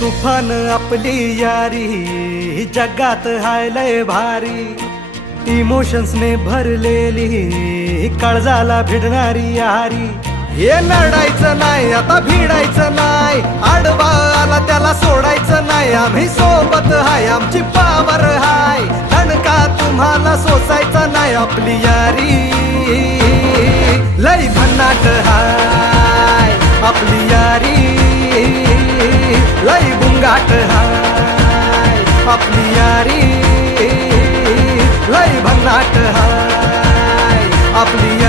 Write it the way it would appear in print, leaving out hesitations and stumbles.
तुफान आपली यारी जगात हाय लय भारी, इमोशन्स ने भरलेली काळजाला भिडणारी यारी। हे लढायचं नाही आता भिडायचं नाही, आडवा आला त्याला सोडायचं नाही, आम्ही सोबत हाय आमची पावर हाय, दणका तुम्हाला सोसायचा नाही। आपली यारी लय भन्नाट हाय, आपली यारी लय बुंगाट हाय, आपली यारी लय भन्नाट हाय, आपली